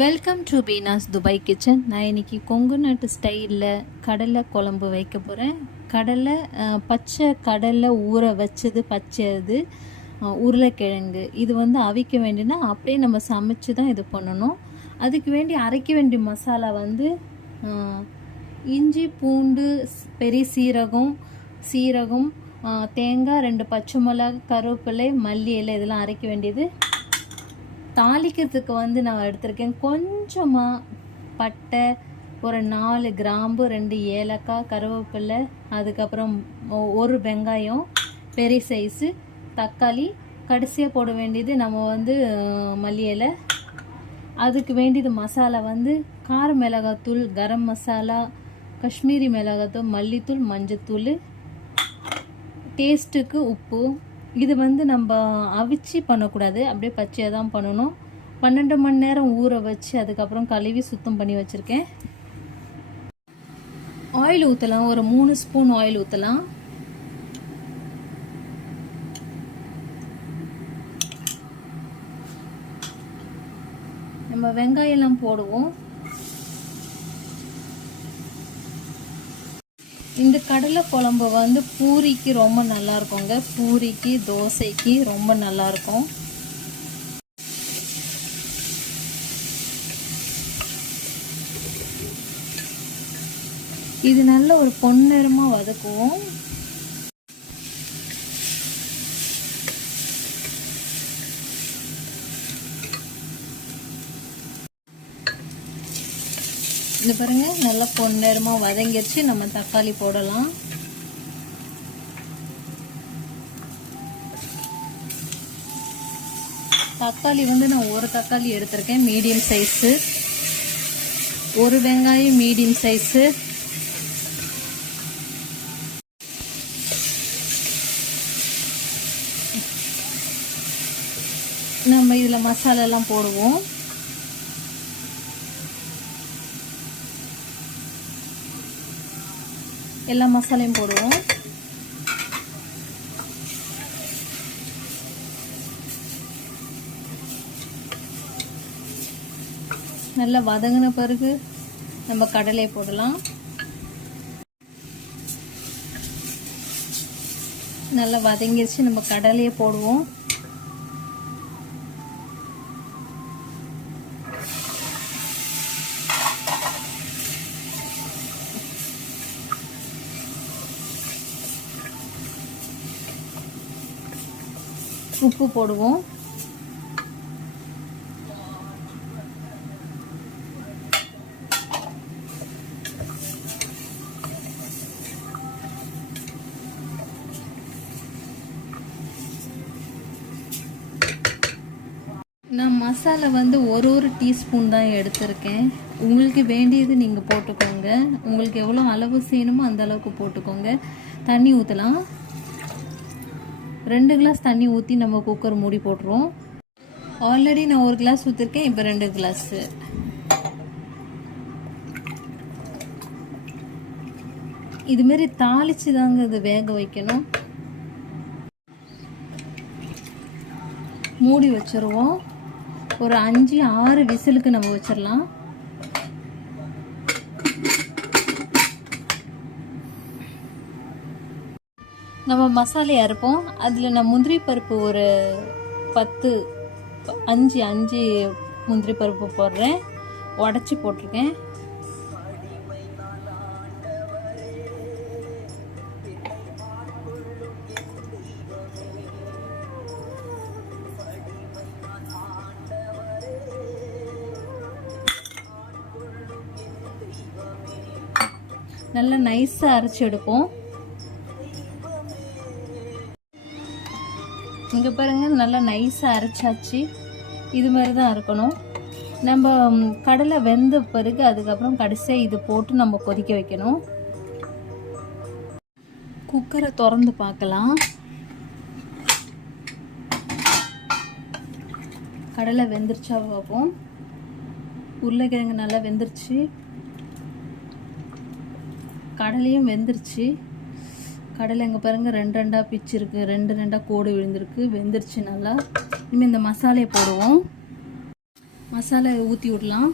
Welcome to Beena's Dubai kitchen. நான் இன்றைக்கி கொங்கு நாட்டு ஸ்டைலில் கடலை குழம்பு வைக்க போகிறேன். பச்சை கடலை ஊற வச்சது பச்சைது உருளைக்கிழங்கு. இது அவிக்க வேண்டினா அப்படியே நம்ம சமைச்சு தான் இது பண்ணணும். அதுக்கு வேண்டி அரைக்க வேண்டிய மசாலா இஞ்சி பூண்டு பெரிய சீரகம் தேங்காய் 2 பச்சை மிளகாய் கருவேப்பிலை மல்லி இலை இதெல்லாம் அரைக்க வேண்டியது. தாளிக்கிறதுக்கு நான் எடுத்திருக்கேன் கொஞ்சமாக பட்டை, ஒரு 4 கிராம்பு, 2 ஏலக்காய், கருவேப்பிலை, அதுக்கப்புறம் 1 வெங்காயம் பெரிய சைஸு, தக்காளி, கடைசியாக போட வேண்டியது நம்ம மல்லி இலை. அதுக்கு வேண்டியது மசாலா கார மிளகாத்தூள், கரம் மசாலா, காஷ்மீரி மிளகாத்தூள், மல்லித்தூள், மஞ்சத்தூள், டேஸ்ட்டுக்கு உப்பு. இது நம்ம அவிச்சு பண்ணக்கூடாது, அப்படியே பச்சையாக தான் பண்ணணும். 12 மணி நேரம் ஊற வச்சு அதுக்கப்புறம் கழுவி சுத்தம் பண்ணி வச்சுருக்கேன். ஆயில் ஊற்றலாம், ஒரு 3 ஸ்பூன் ஆயில் ஊற்றலாம். நம்ம வெங்காயம்லாம் போடுவோம். இந்த கடலை குழம்பு பூரிக்கு ரொம்ப நல்லா இருக்குங்க. பூரிக்கு தோசைக்கு ரொம்ப நல்லா இருக்கும். இது நல்ல ஒரு பொன்னிறமா வதக்குவோம். இது பாருங்க, நல்லா பொன்னிறமா வதங்கிடுச்சு. நம்ம தக்காளி போடலாம். தக்காளி நான் ஒரு தக்காளி எடுத்திருக்கேன், மீடியம் சைஸு. ஒரு வெங்காயம் மீடியம் சைஸு. நம்ம இதில் மசாலாலாம் போடுவோம். எல்லா மசாலையும் போடுவோம். நல்லா வதங்கின பிறகு நம்ம கடலை போடலாம். நல்லா வதங்கிடுச்சு, நம்ம கடலையை போடுவோம். உப்பு போடுவோம். நான் மசாலா ஒரு டீஸ்பூன் தான் எடுத்திருக்கேன். உங்களுக்கு வேண்டியது நீங்கள் போட்டுக்கோங்க. உங்களுக்கு எவ்வளோ அளவு செய்யணுமோ அந்த அளவுக்கு போட்டுக்கோங்க. தண்ணி ஊற்றலாம். 2 கிளாஸ் தண்ணி ஊற்றி நம்ம குக்கர் மூடி போட்டுருவோம். ஆல்ரெடி நான் 1 கிளாஸ் ஊற்றிருக்கேன், இப்போ 2 கிளாஸு. இதுமாரி தாளித்து தாங்க இது வேக வைக்கணும். மூடி வச்சுருவோம். ஒரு 5-6 விசிலுக்கு நம்ம வச்சிடலாம். நம்ம மசாலையை அரைப்போம். அதில் நான் முந்திரி பருப்பு ஒரு 5 முந்திரி பருப்பு போடுறேன். உடச்சி போட்டிருக்கேன். நல்லா நைஸாக அரைச்சி எடுப்போம். இங்கே பாருங்கள், நல்லா நைஸாக அரைச்சாச்சு. இது மாதிரி தான் இருக்கணும். நம்ம கடலை வெந்த பிறகு அதுக்கப்புறம் கடைசியாக இது போட்டு நம்ம கொதிக்க வைக்கணும். குக்கரை திறந்து பார்க்கலாம். கடலை வெந்துருச்சா பார்ப்போம். உருளைக்கிழங்கு நல்லா வெந்துருச்சு, கடலையும் வெந்துருச்சு. கடலை இங்கே பாருங்கள், 2 பிச்சு இருக்குது, 2 கோடு விழுந்திருக்கு, வெந்துருச்சு நல்லா. இனிமேல் இந்த மசாலையை போடுவோம். மசாலா ஊற்றி விடலாம்.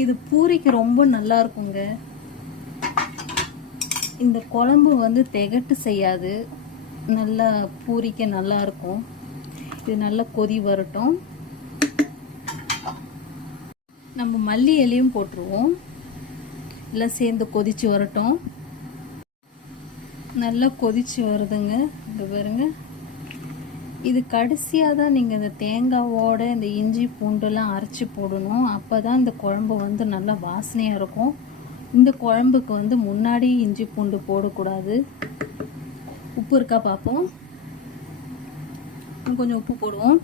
இது பூரிக்கு ரொம்ப நல்லா இருக்குங்க. இந்த குழம்பு வந்து திகட்டு செய்யாது, நல்லா பூரிக்க நல்லா இருக்கும். இது நல்லா கொதி வரட்டும். நம்ம மல்லி இலையும் போட்டுருவோம். எல்லாம் சேர்ந்து கொதிச்சு வரட்டும். நல்லா கொதிச்சு வருதுங்க. இது பாருங்க. இது கடைசியாக தான் நீங்கள் இந்த தேங்காவோட இந்த இஞ்சி பூண்டெல்லாம் அரைச்சி போடணும். அப்போ தான் இந்த குழம்பு வந்து நல்லா வாசனையாக இருக்கும். இந்த குழம்புக்கு வந்து முன்னாடி இஞ்சி பூண்டு போடக்கூடாது. உப்பு இருக்கா பார்ப்போம். கொஞ்சம் உப்பு போடுவோம்.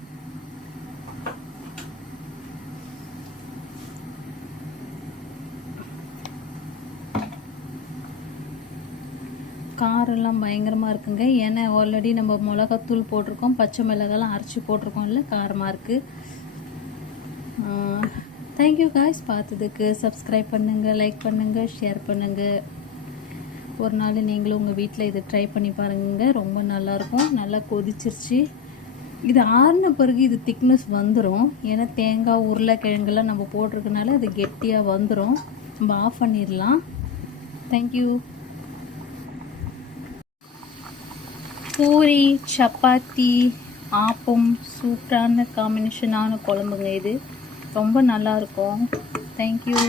காரெல்லாம் பயங்கரமாக இருக்குங்க. ஏன்னா ஆல்ரெடி நம்ம மிளகாத்தூள் போட்டிருக்கோம், பச்சை மிளகாலாம் அரைச்சி போட்டிருக்கோம், இல்லை காரமாக இருக்குது. Thank you guys. பார்த்ததுக்கு சப்ஸ்கிரைப் பண்ணுங்கள், லைக் பண்ணுங்கள், ஷேர் பண்ணுங்கள். ஒரு நாள் நீங்களும் உங்கள் வீட்டில் இதை ட்ரை பண்ணி பாருங்க. ரொம்ப நல்லாயிருக்கும். நல்லா கொதிச்சிருச்சு. இது ஆறின பிறகு இது திக்னஸ் வந்துடும். ஏன்னா தேங்காய் உருளைக்கிழங்குலாம் நம்ம போட்டிருக்கனால அது கெட்டியாக வந்துடும். நம்ம ஆஃப் பண்ணிடலாம். தேங்க்யூ. பூரி, சப்பாத்தி, ஆப்பம் சூப்பரான காம்பினேஷனான குழம்புங்க. இது ரொம்ப நல்லாயிருக்கும். தேங்க்யூ.